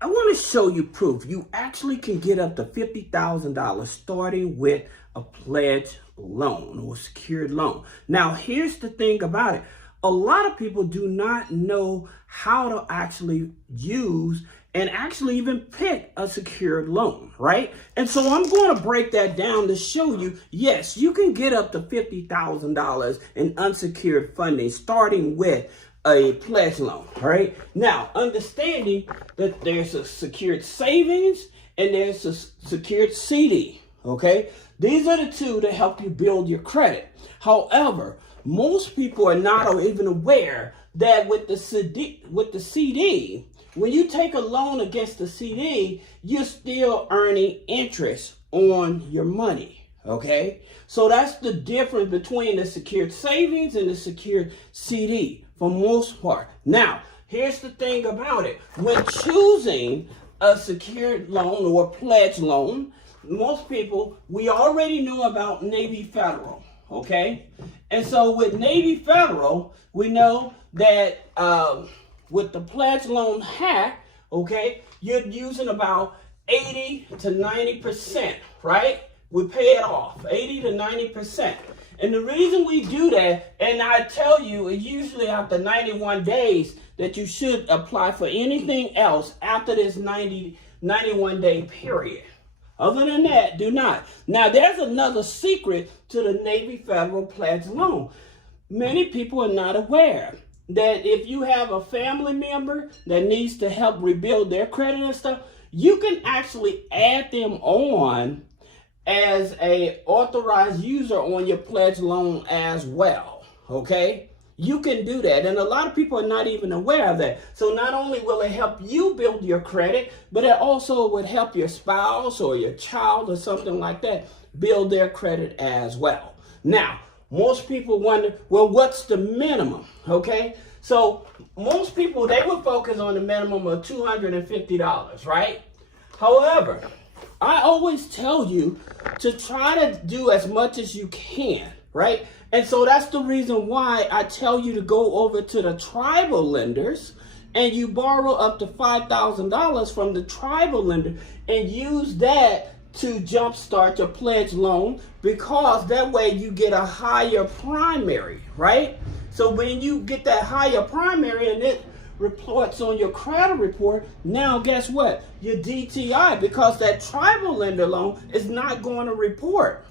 I want to show you proof. You actually can get up to $50,000 starting with a pledge loan or secured loan. Now, here's the thing about it. A lot of people do not know how to actually use and actually even pick a secured loan, right? And so I'm going to break that down to show you, yes, you can get up to $50,000 in unsecured funding starting with a pledge loan, right? Now, understanding that there's a secured savings and there's a secured CD, okay? These are the two to help you build your credit. However, most people are not even aware that with the CD, when you take a loan against the CD, you're still earning interest on your money, okay? So that's the difference between the secured savings and the secured CD for most part. Now, here's the thing about it. When choosing a secured loan or pledge loan, most people, we already know about Navy Federal, okay? And so with Navy Federal, we know that with the pledge loan hack, okay, you're using about 80 to 90%, right? We pay it off, 80 to 90%. And the reason we do that, and I tell you, it's usually after 91 days that you should apply for anything else after this 91-day period. Other than that, do not. Now, there's another secret to the Navy Federal Pledge Loan. Many people are not aware that if you have a family member that needs to help rebuild their credit and stuff, you can actually add them on as a authorized user on your pledge loan as well, okay? You can do that, and a lot of people are not even aware of that. So not only will it help you build your credit, but it also would help your spouse or your child or something like that build their credit as well. Now, most people wonder, well, what's the minimum, okay? So most people, they would focus on the minimum of $250, right? However, I always tell you to try to do as much as you can, right? And so that's the reason why I tell you to go over to the tribal lenders and you borrow up to $5,000 from the tribal lender and use that to jumpstart your pledge loan, because that way you get a higher primary, right? So when you get that higher primary and it reports on your credit report, now guess what? Your DTI, because that tribal lender loan is not going to report.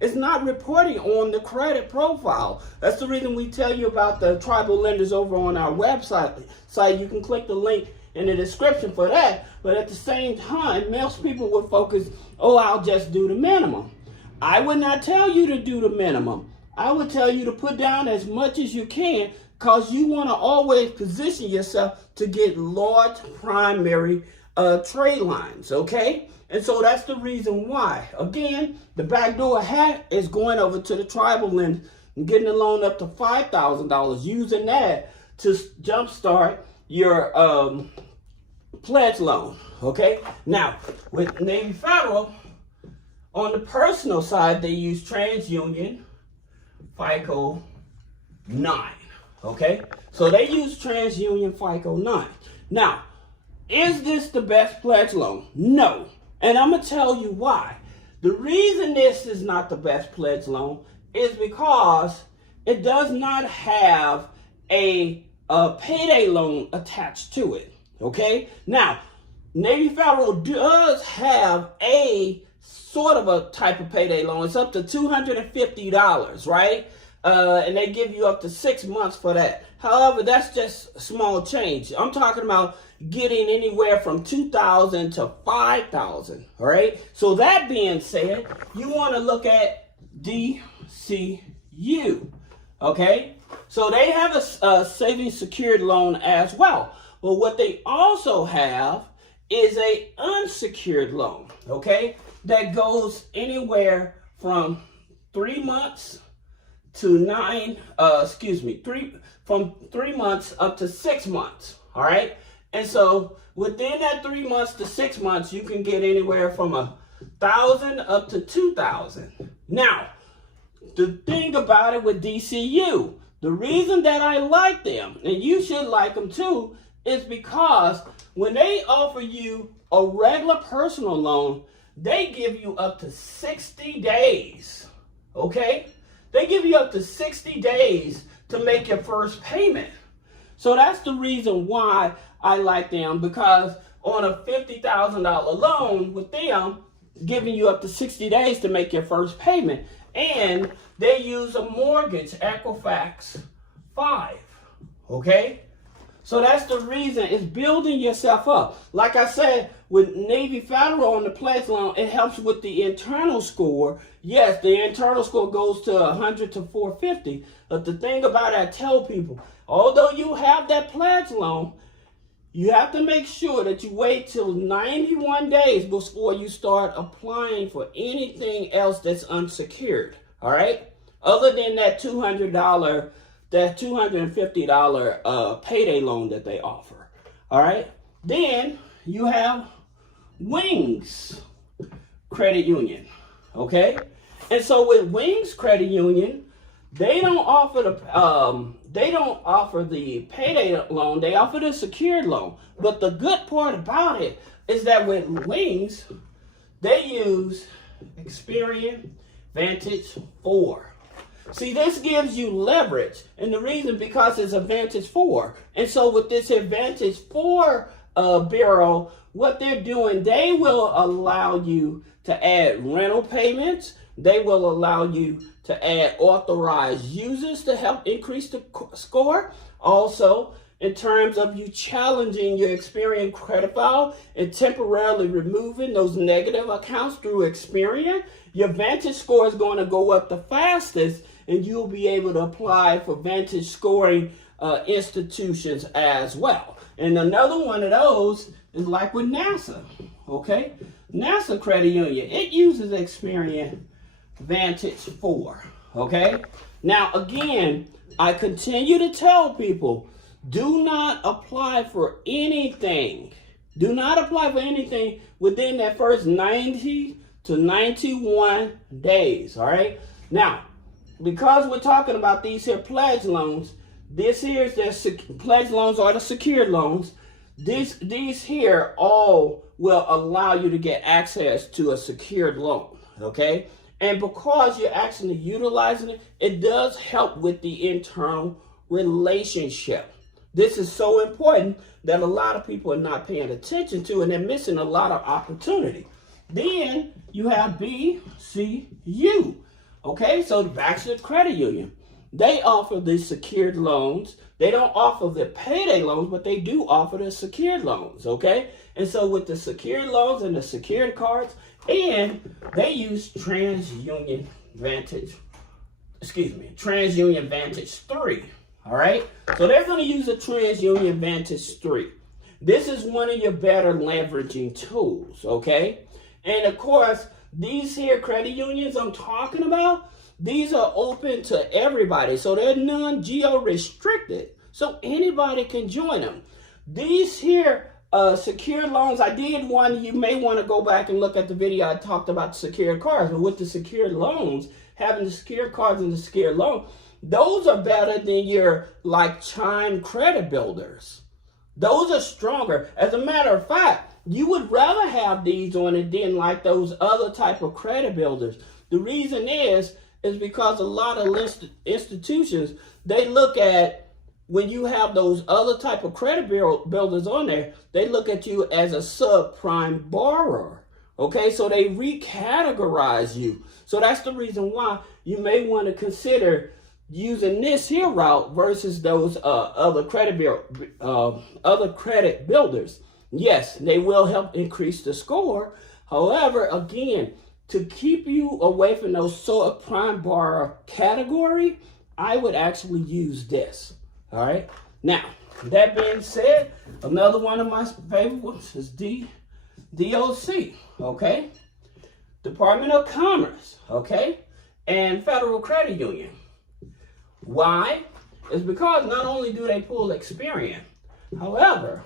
It's not reporting on the credit profile. That's the reason we tell you about the tribal lenders over on our website. So you can click the link in the description for that. But at the same time, most people would focus, oh, I'll just do the minimum. I would not tell you to do the minimum. I would tell you to put down as much as you can, because you want to always position yourself to get large primary trade lines, okay? And so that's the reason why. Again, the backdoor hack is going over to the tribal lender and getting a loan up to $5,000, using that to jumpstart your pledge loan, okay? Now, with Navy Federal, on the personal side, they use TransUnion FICO 9, okay? So they use TransUnion FICO 9. Now, is this the best pledge loan? No. And I'm going to tell you why. The reason this is not the best pledge loan is because it does not have a payday loan attached to it, okay? Now, Navy Federal does have a sort of a type of payday loan. It's up to $250, right? And they give you up to 6 months for that. However, that's just small change. I'm talking about getting anywhere from $2,000 to $5,000, all right? So that being said, you want to look at DCU, okay? So they have a savings secured loan as well. But what they also have is a unsecured loan, okay? That goes anywhere from 3 months to from 3 months up to 6 months, all right? And so within that 3 months to 6 months, you can get anywhere from $1,000 up to $2,000. Now, the thing about it with DCU, the reason that I like them, and you should like them too, is because when they offer you a regular personal loan, they give you up to 60 days, okay? They give you up to 60 days to make your first payment. So that's the reason why I like them, because on a $50,000 loan with them, giving you up to 60 days to make your first payment. And they use a mortgage, Equifax 5, okay? So that's the reason, it's building yourself up. Like I said, with Navy Federal on the pledge loan, it helps with the internal score. Yes, the internal score goes to 100 to 450. But the thing about it, I tell people, although you have that pledge loan, you have to make sure that you wait till 91 days before you start applying for anything else that's unsecured, all right? Other than that $250 payday loan that they offer, all right? Then you have Wings Credit Union, okay? And so with Wings Credit Union, they don't offer the payday loan. They offer the secured loan. But the good part about it is that with Wings, they use Experian Vantage 4. See, this gives you leverage, and the reason because it's a Vantage 4. And so with this Vantage 4 bureau, what they're doing, they will allow you to add rental payments. They will allow you to add authorized users to help increase the score. Also, in terms of you challenging your Experian credit file and temporarily removing those negative accounts through Experian, your Vantage score is going to go up the fastest, and you'll be able to apply for Vantage scoring institutions as well. And another one of those is like with NASA, okay? NASA Credit Union, it uses Experian Vantage 4, okay? Now, again, I continue to tell people, do not apply for anything. Do not apply for anything within that first 90 to 91 days, all right? Now, because we're talking about these here pledge loans, this here is their pledge loans are the secured loans. These here all will allow you to get access to a secured loan, okay? And because you're actually utilizing it, it does help with the internal relationship. This is so important that a lot of people are not paying attention to, and they're missing a lot of opportunity. Then you have BCU, okay? So Baxter Credit Union. They offer the secured loans. They don't offer the payday loans, but they do offer the secured loans, okay? And so with the secured loans and the secured cards, and they use TransUnion Vantage 3, all right? So they're going to use a TransUnion Vantage 3. This is one of your better leveraging tools, okay? And of course, these here credit unions I'm talking about, these are open to everybody. So they're non-geo-restricted. So anybody can join them. These here secured loans, I did one, you may want to go back and look at the video I talked about secured cards. But with the secured loans, having the secured cards and the secured loan, those are better than your like Chime credit builders. Those are stronger. As a matter of fact, you would rather have these on it than like those other type of credit builders. The reason is because a lot of institutions, they look at, when you have those other type of credit builders on there, they look at you as a subprime borrower. Okay, so they recategorize you. So that's the reason why you may want to consider using this here route versus those other credit builders. Yes, they will help increase the score. However, again, to keep you away from those subprime borrower category, I would actually use this. All right. Now, that being said, another one of my favorite ones is DOC. Okay. Department of Commerce. Okay. And Federal Credit Union. Why? It's because not only do they pull Experian, however,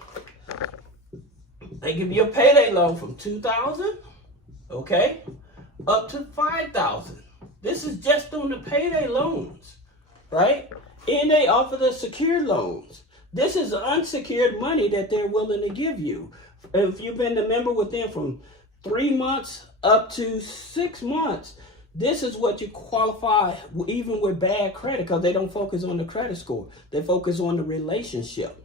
they give you a payday loan from $2,000, okay, up to $5,000. This is just on the payday loans, right? And they offer the secured loans. This is unsecured money that they're willing to give you. If you've been a member with them from 3 months up to 6 months, this is what you qualify even with bad credit, because they don't focus on the credit score. They focus on the relationship.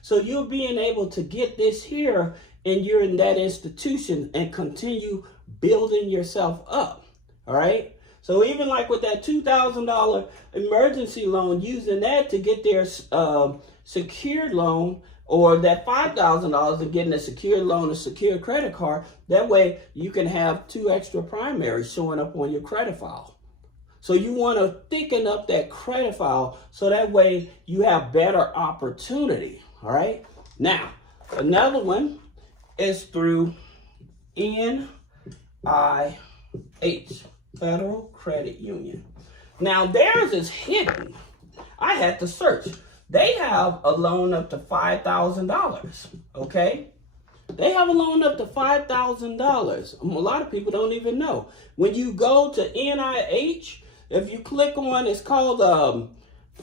So you're being able to get this here, and you're in that institution and continue building yourself up. All right. So even like with that $2,000 emergency loan, using that to get their secured loan, or that $5,000 and getting a secured loan, a secured credit card, that way you can have 2 extra primaries showing up on your credit file. So you want to thicken up that credit file so that way you have better opportunity. All right. Now, another one is through NIH, Federal Credit Union. Now, theirs is hidden. I had to search. They have a loan up to $5,000, okay? They have a loan up to $5,000. A lot of people don't even know. When you go to NIH, if you click on, it's called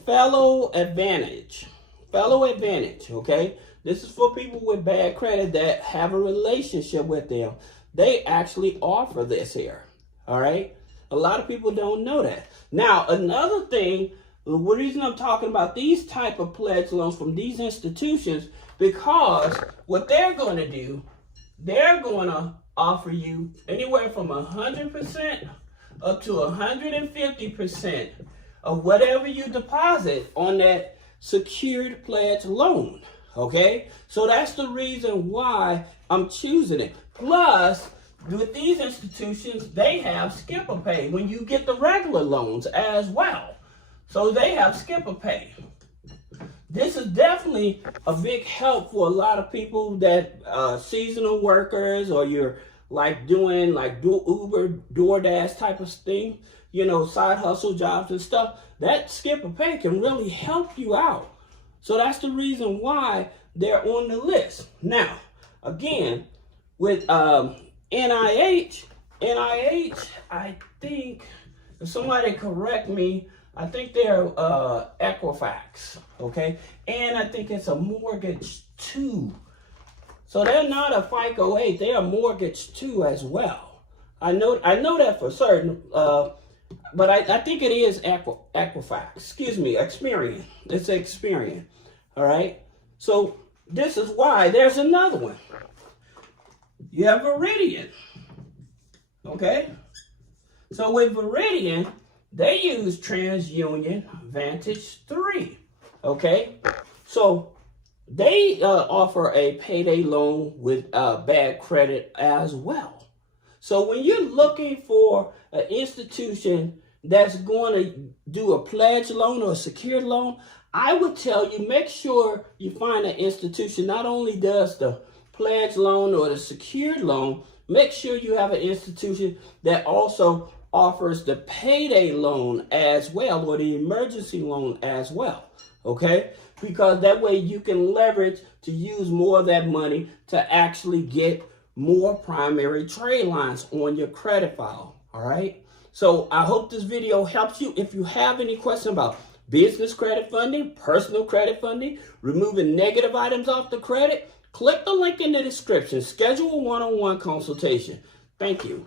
Fellow Advantage. Fellow Advantage, okay? This is for people with bad credit that have a relationship with them. They actually offer this here, all right? A lot of people don't know that. Now, another thing, the reason I'm talking about these type of pledge loans from these institutions, because what they're going to do, they're going to offer you anywhere from 100% up to 150% of whatever you deposit on that secured pledge loan. Okay, so that's the reason why I'm choosing it. Plus, with these institutions, they have skip-a-pay when you get the regular loans as well. So they have skip-a-pay. This is definitely a big help for a lot of people that seasonal workers, or you're like doing like Uber, DoorDash type of thing, you know, side hustle jobs and stuff. That skip-a-pay can really help you out. So that's the reason why they're on the list. Now, again, with NIH, I think, if somebody correct me, I think they're Equifax, okay? And I think it's a mortgage too. So they're not a FICO 8, they're a mortgage too as well. I know that for certain, but I think it is Equifax. Excuse me, Experian. It's Experian. All right. So this is why there's another one. You have Veridian. Okay. So with Veridian, they use TransUnion Vantage 3. Okay. So they offer a payday loan with bad credit as well. So when you're looking for an institution that's going to do a pledge loan or a secured loan, I would tell you, make sure you find an institution not only does the pledge loan or the secured loan, make sure you have an institution that also offers the payday loan as well, or the emergency loan as well, okay? Because that way you can leverage to use more of that money to actually get more primary trade lines on your credit file, all right? So I hope this video helps you. If you have any questions about business credit funding, personal credit funding, removing negative items off the credit, click the link in the description. Schedule a one-on-one consultation. Thank you.